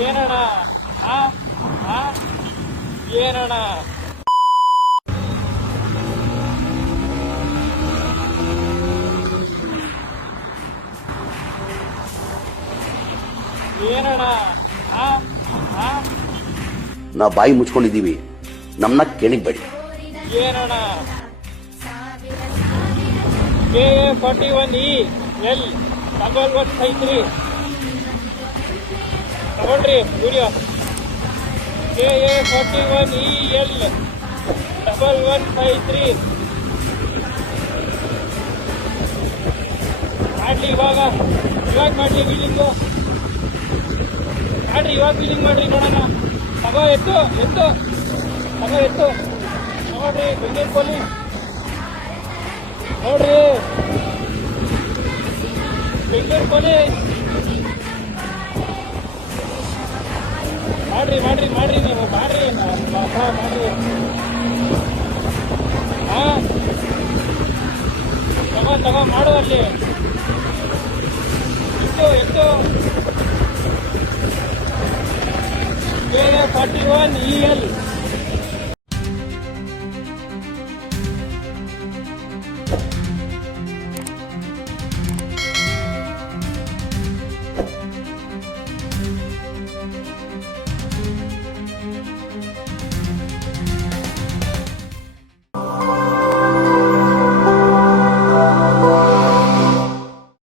ಏನಣ್ಣ ಆ ಆ ಏನಣ್ಣ ಏನಣ್ಣ ಆ ಆ ನಾವು ಬಾಯಿ ಮುಚ್ಕೊಂಡಿದ್ದೀವಿ, ನಮ್ಮನ್ನ ಕೆಣಿಗ್ಬೇಡಿ. ಏನಣ್ಣ KA41EL 1153 ತಗೊಳ್ರಿ ವಿಡಿಯೋ. KA41EL 1153 ಮಾಡ್ಲಿ ಇವಾಗ ಮಾಡ್ಲಿ ವೀಲಿಂಗು ಮಾಡ್ರಿ, ಇವಾಗ ವೀಲಿಂಗ್ ಮಾಡ್ರಿ ನೋಡೋಣ. ತಗೋ ಎತ್ತು ನೋಡ್ರಿ ಬೆಂಗಳೂರು ಪೊಲೀಸ್ ನೋಡ್ರಿ, ಬೆಂಗಳೂರು ಪೊಲೀಸ್ ಮಾಡ್ರಿ ನೀವು ಮಾಡ್ರಿ ಹಾ ತಗೋ ಮಾಡು ಅಲ್ಲಿ ಎತ್ತು KA41EL